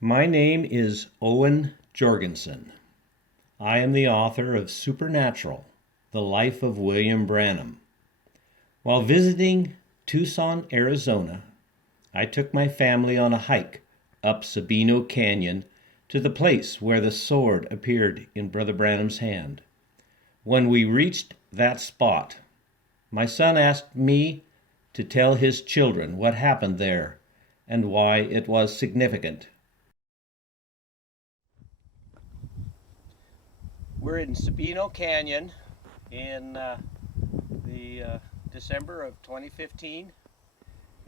My name is Owen Jorgensen. I am the author of Supernatural, The Life of William Branham. While visiting Tucson, Arizona, I took my family on a hike up Sabino Canyon to the place where the sword appeared in Brother Branham's hand. When we reached that spot, my son asked me to tell his children what happened there and why it was significant. We're in Sabino Canyon in the December of 2015,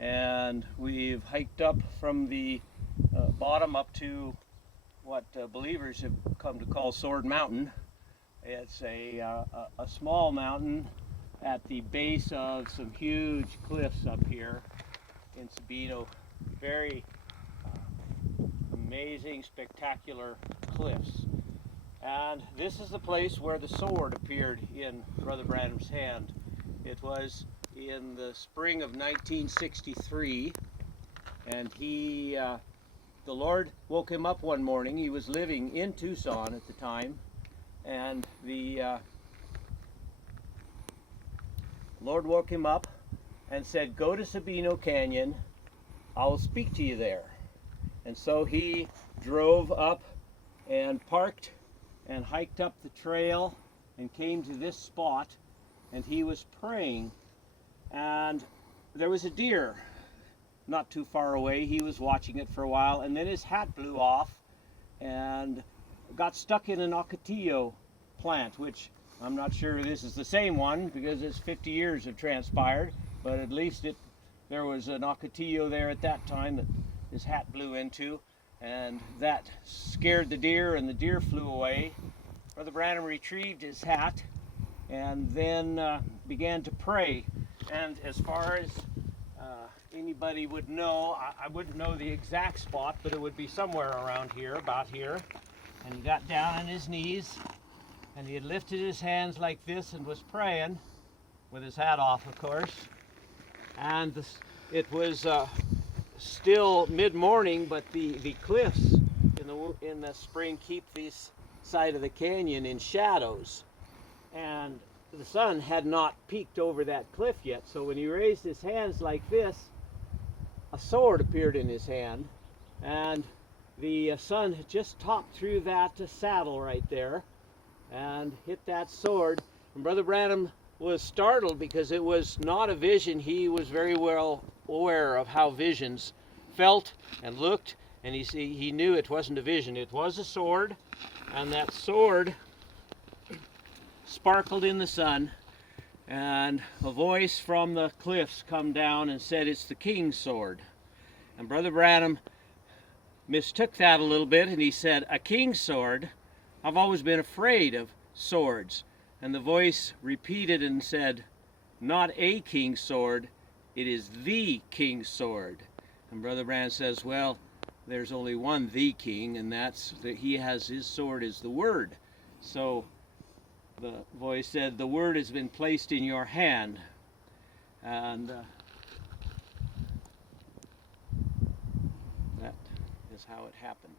and we've hiked up from the bottom up to what believers have come to call Sword Mountain. It's a small mountain at the base of some huge cliffs up here in Sabino. Very amazing, spectacular cliffs. And this is the place where the sword appeared in Brother Branham's hand. It was in the spring of 1963, and the Lord woke him up one morning. He was living in Tucson at the time, and the Lord woke him up and said, "Go to Sabino Canyon, I will speak to you there." And so he drove up and parked and hiked up the trail and came to this spot, and he was praying, and there was a deer not too far away. He was watching it for a while, and then his hat blew off and got stuck in an ocotillo plant, which I'm not sure this is the same one because it's 50 years have transpired, but at least there was an ocotillo there at that time that his hat blew into, and that scared the deer, and the deer flew away. Brother Branham retrieved his hat and then began to pray. And as far as anybody would know, I wouldn't know the exact spot, but it would be somewhere around here, about here. And he got down on his knees, and he had lifted his hands like this and was praying, with his hat off, of course. And it was still mid-morning, but the cliffs in the spring keep this side of the canyon in shadows, and the sun had not peeked over that cliff yet. So when he raised his hands like this, a sword appeared in his hand, and the sun had just topped through that saddle right there and hit that sword. And Brother Branham was startled because it was not a vision. He was very well aware of how visions felt and looked, and he knew it wasn't a vision. It was a sword, and that sword sparkled in the sun, and a voice from the cliffs come down and said, "It's the king's sword." And Brother Branham mistook that a little bit, and he said, "A king's sword? I've always been afraid of swords." And the voice repeated and said, "Not a king's sword, it is the king's sword." And Brother Branham says, "Well, there's only one the king, and that's that he has his sword is the word." So the voice said, "The word has been placed in your hand." And that is how it happened.